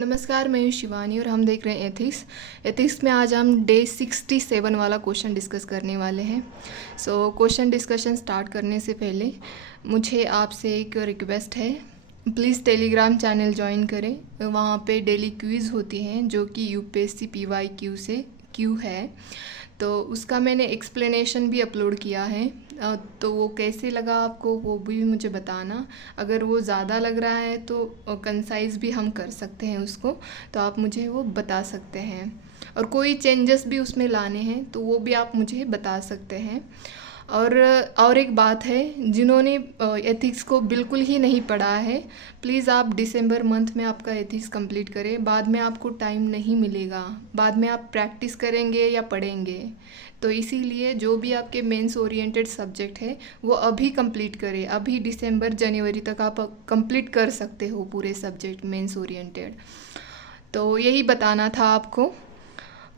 नमस्कार, मैं हूँ शिवानी और हम देख रहे हैं एथिक्स। एथिक्स में आज हम डे 67 वाला क्वेश्चन डिस्कस करने वाले हैं। क्वेश्चन डिस्कशन स्टार्ट करने से पहले मुझे आपसे एक रिक्वेस्ट है, प्लीज़ टेलीग्राम चैनल ज्वाइन करें। वहाँ पे डेली क्विज़ होती हैं जो कि यूपीएससी PYQ से क्यू है, तो उसका मैंने एक्सप्लेनेशन भी अपलोड किया है। तो वो कैसे लगा आपको वो भी मुझे बताना। अगर वो ज़्यादा लग रहा है तो कंसाइज भी हम कर सकते हैं उसको, तो आप मुझे वो बता सकते हैं। और कोई चेंजेस भी उसमें लाने हैं तो वो भी आप मुझे बता सकते हैं। और एक बात है, जिन्होंने एथिक्स को बिल्कुल ही नहीं पढ़ा है, प्लीज़ आप दिसंबर मंथ में आपका एथिक्स कंप्लीट करें। बाद में आपको टाइम नहीं मिलेगा, बाद में आप प्रैक्टिस करेंगे या पढ़ेंगे। तो इसीलिए जो भी आपके मेंस ओरिएंटेड सब्जेक्ट है वो अभी कंप्लीट करें। अभी दिसंबर जनवरी तक आप कंप्लीट कर सकते हो पूरे सब्जेक्ट मेंस ओरिएंटेड। तो यही बताना था आपको।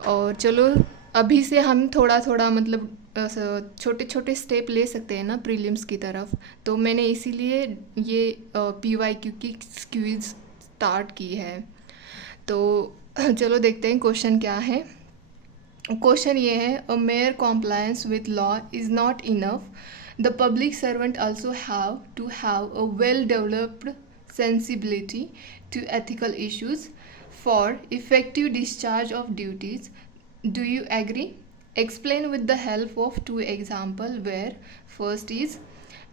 और चलो, अभी से हम थोड़ा थोड़ा मतलब छोटे छोटे स्टेप ले सकते हैं ना प्रीलिम्स की तरफ। तो मैंने इसीलिए ये PYQ की क्विज स्टार्ट की है। तो चलो देखते हैं क्वेश्चन क्या है। क्वेश्चन ये है, a mere compliance with law is not enough, the public servant also have to have a well developed sensibility to ethical issues for effective discharge of duties. Do you agree? Explain with the help of two examples where first is,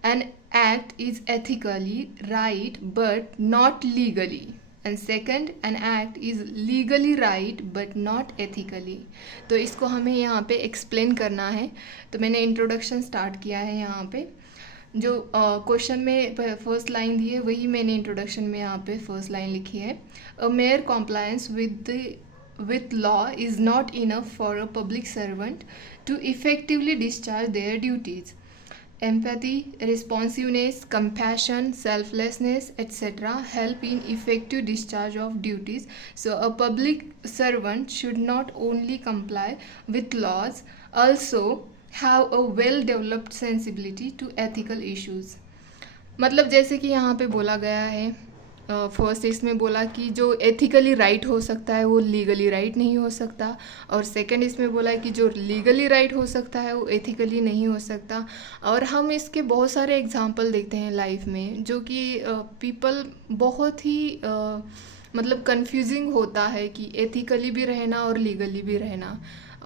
an act is ethically right but not legally, and second, an act is legally right but not ethically. तो इसको हमें यहाँ पे explain करना है। तो मैंने introduction start किया है यहाँ पे। जो क्वेश्चन में फर्स्ट लाइन दी है वही मैंने इंट्रोडक्शन में यहाँ पे फर्स्ट लाइन लिखी है। A mere compliance with law is not enough for a public servant to effectively discharge their duties. Empathy, responsiveness, compassion, selflessness, etc. help in effective discharge of duties. So a public servant should not only comply with laws, also have a well developed sensibility to ethical issues. मतलब जैसे कि यहाँ पे बोला गया है, first इसमें बोला कि जो एथिकली राइट हो सकता है वो लीगली राइट नहीं हो सकता। और सेकंड इसमें बोला कि जो लीगली राइट हो सकता है वो एथिकली नहीं हो सकता। और हम इसके बहुत सारे एग्जांपल देखते हैं लाइफ में, जो कि पीपल बहुत ही मतलब कंफ्यूजिंग होता है कि एथिकली भी रहना और लीगली भी रहना।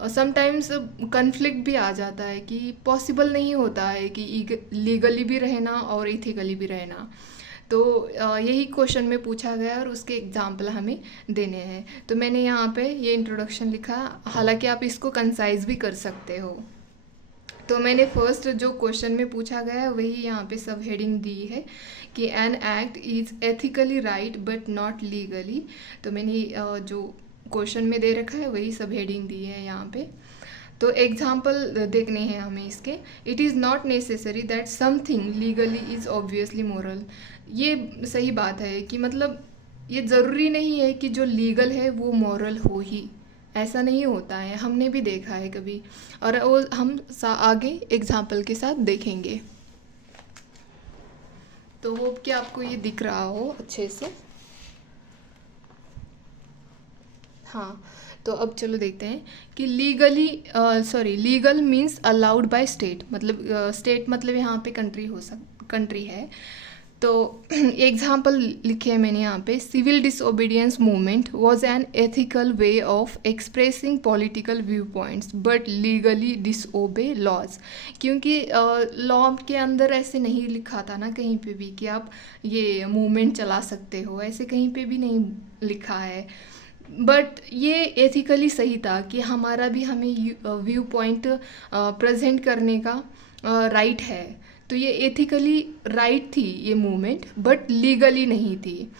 समटाइम्स कन्फ्लिक्ट भी आ जाता है कि पॉसिबल नहीं होता है कि लीगली भी रहना और इथिकली भी रहना। तो यही क्वेश्चन में पूछा गया और उसके एग्जाम्पल हमें देने हैं। तो मैंने यहाँ पे ये इंट्रोडक्शन लिखा, हालांकि आप इसको कंसाइज भी कर सकते हो। तो मैंने फर्स्ट जो क्वेश्चन में पूछा गया है वही यहाँ पे सब हेडिंग दी है कि an act is ethically right but not legally. तो मैंने जो क्वेश्चन में दे रखा है वही सब हेडिंग दी है यहाँ पे। तो एग्जाम्पल देखने हैं हमें इसके। It is not necessary that something legally is obviously moral. ये सही बात है कि मतलब ये ज़रूरी नहीं है कि जो लीगल है वो मॉरल हो ही, ऐसा नहीं होता है, हमने भी देखा है कभी। और वो हम आगे एग्जाम्पल के साथ देखेंगे। तो वो क्या आपको ये दिख रहा हो अच्छे से? हाँ, तो अब चलो देखते हैं कि legal means allowed by state. मतलब स्टेट मतलब यहाँ पे कंट्री है। तो एग्जाम्पल लिखे है मैंने यहाँ पे, civil disobedience movement was an ethical way of expressing political view points but legally disobey laws. क्योंकि लॉ के अंदर ऐसे नहीं लिखा था ना कहीं पे भी कि आप ये मूवमेंट चला सकते हो, ऐसे कहीं पे भी नहीं लिखा है। बट ये एथिकली सही था कि हमारा भी हमें व्यू पॉइंट प्रेजेंट करने का राइट है। तो ये एथिकली राइट थी ये मूवमेंट, बट लीगली नहीं थी।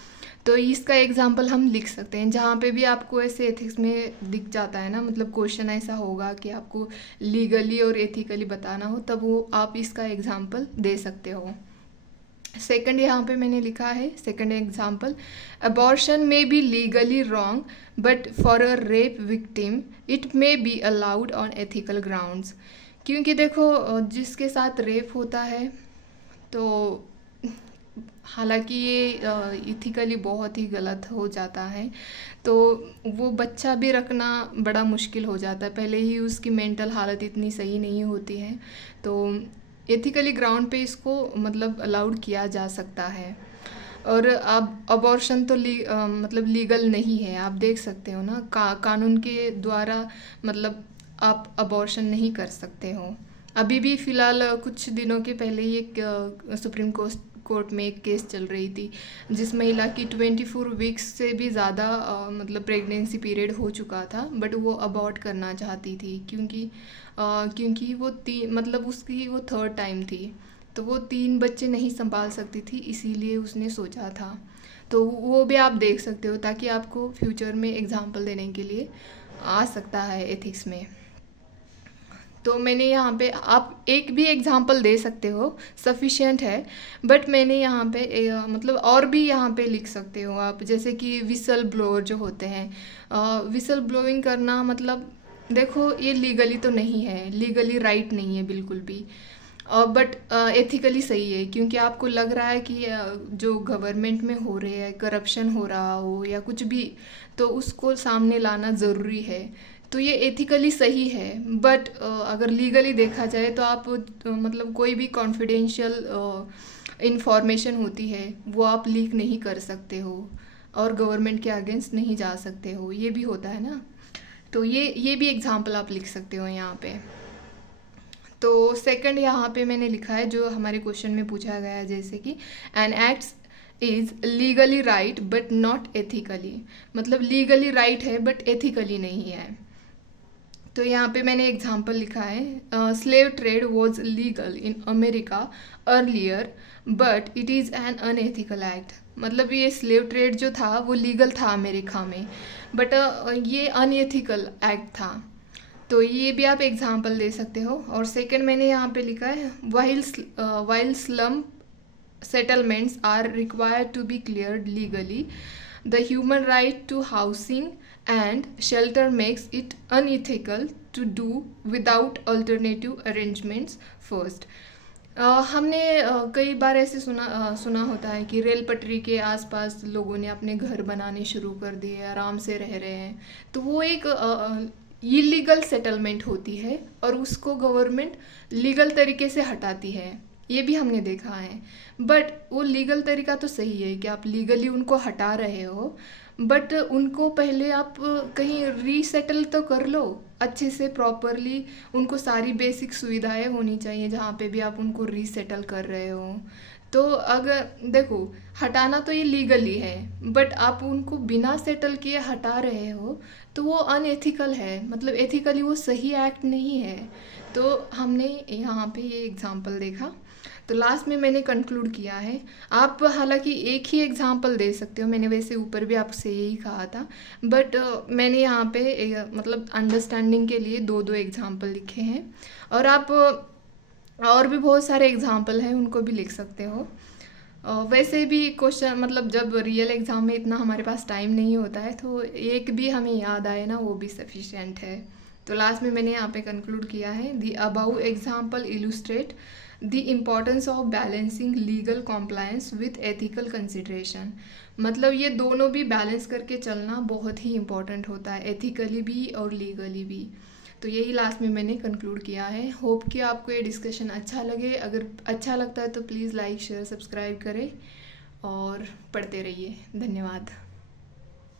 तो इसका एग्जांपल हम लिख सकते हैं। जहाँ पे भी आपको ऐसे एथिक्स में दिख जाता है ना, मतलब क्वेश्चन ऐसा होगा कि आपको लीगली और एथिकली बताना हो, तब वो आप इसका एग्जांपल दे सकते हो। सेकंड यहाँ पे मैंने लिखा है, second example, abortion may be legally wrong but for a rape victim it may be allowed on ethical grounds. क्योंकि देखो जिसके साथ रेप होता है तो हालांकि ये इथिकली बहुत ही गलत हो जाता है। तो वो बच्चा भी रखना बड़ा मुश्किल हो जाता है, पहले ही उसकी मेंटल हालत इतनी सही नहीं होती है। तो एथिकली ग्राउंड पे इसको मतलब अलाउड किया जा सकता है। और अब अबॉर्शन तो मतलब लीगल नहीं है, आप देख सकते हो ना, कानून के द्वारा मतलब आप अबॉर्शन नहीं कर सकते हो। अभी भी फ़िलहाल कुछ दिनों के पहले ही एक सुप्रीम कोर्ट में एक केस चल रही थी, जिस महिला की 24 वीक्स से भी ज़्यादा मतलब प्रेगनेंसी पीरियड हो चुका था, बट वो अबॉर्ट करना चाहती थी क्योंकि वो मतलब उसकी वो थर्ड टाइम थी, तो वो 3 बच्चे नहीं संभाल सकती थी, इसीलिए उसने सोचा था। तो वो भी आप देख सकते हो, ताकि आपको फ्यूचर में एग्जाम्पल देने के लिए आ सकता है एथिक्स में। तो मैंने यहाँ पे, आप एक भी एग्जाम्पल दे सकते हो, सफिशिएंट है। बट मैंने यहाँ पे मतलब और भी यहाँ पे लिख सकते हो आप, जैसे कि विसल ब्लोअर जो होते हैं, विसल ब्लोइंग करना मतलब देखो ये लीगली तो नहीं है, लीगली राइट नहीं है बिल्कुल भी, बट एथिकली सही है, क्योंकि आपको लग रहा है कि जो गवर्नमेंट में हो रहे हैं, करप्शन हो रहा हो या कुछ भी, तो उसको सामने लाना ज़रूरी है। तो ये एथिकली सही है। बट अगर लीगली देखा जाए तो आप मतलब कोई भी कॉन्फिडेंशियल इंफॉर्मेशन होती है वो आप लीक नहीं कर सकते हो, और गवर्नमेंट के अगेंस्ट नहीं जा सकते हो, ये भी होता है ना। तो ये भी एग्जांपल आप लिख सकते हो यहाँ पे। तो सेकंड यहाँ पे मैंने लिखा है जो हमारे क्वेश्चन में पूछा गया है, जैसे कि an act is legally right but not ethically, मतलब लीगली राइट है बट एथिकली नहीं है। तो यहाँ पे मैंने एग्जांपल लिखा है, slave trade was legal in America earlier but it is an unethical act, मतलब ये स्लेव ट्रेड जो था वो लीगल था अमेरिका में, बट ये अनएथिकल एक्ट था। तो ये भी आप एग्जांपल दे सकते हो। और सेकंड मैंने यहाँ पे लिखा है, while slum settlements are required to be cleared legally, the human right to housing and shelter makes it unethical to do without alternative arrangements first. हमने कई बार ऐसे सुना होता है कि रेल पटरी के आसपास लोगों ने अपने घर बनाने शुरू कर दिए, आराम से रह रहे हैं, तो वो एक इलीगल सेटलमेंट होती है और उसको गवर्नमेंट लीगल तरीके से हटाती है, ये भी हमने देखा है। बट वो लीगल तरीका तो सही है कि आप लीगली उनको हटा रहे हो, बट उनको पहले आप कहीं रीसेटल तो कर लो अच्छे से, प्रॉपरली उनको सारी बेसिक सुविधाएं होनी चाहिए जहाँ पे भी आप उनको रीसेटल कर रहे हो। तो अगर देखो, हटाना तो ये लीगली है, बट आप उनको बिना सेटल किए हटा रहे हो तो वो अनएथिकल है, मतलब एथिकली वो सही एक्ट नहीं है। तो हमने यहाँ पे ये एग्जांपल देखा। तो लास्ट में मैंने कंक्लूड किया है, आप हालांकि एक ही एग्जांपल दे सकते हो, मैंने वैसे ऊपर भी आपसे यही कहा था, बट मैंने यहाँ पे मतलब अंडरस्टैंडिंग के लिए दो दो एग्जांपल लिखे हैं, और आप और भी बहुत सारे एग्जांपल हैं उनको भी लिख सकते हो। वैसे भी क्वेश्चन मतलब जब रियल एग्ज़ाम में इतना हमारे पास टाइम नहीं होता है, तो एक भी हमें याद आए ना वो भी सफिशिएंट है। तो लास्ट में मैंने यहाँ पे कंक्लूड किया है, the above example illustrate the importance of balancing legal compliance with ethical consideration, मतलब ये दोनों भी बैलेंस करके चलना बहुत ही इम्पॉर्टेंट होता है, एथिकली भी और लीगली भी। तो यही लास्ट में मैंने कंक्लूड किया है। होप कि आपको ये डिस्कशन अच्छा लगे, अगर अच्छा लगता है तो प्लीज़ लाइक शेयर सब्सक्राइब करें और पढ़ते रहिए। धन्यवाद।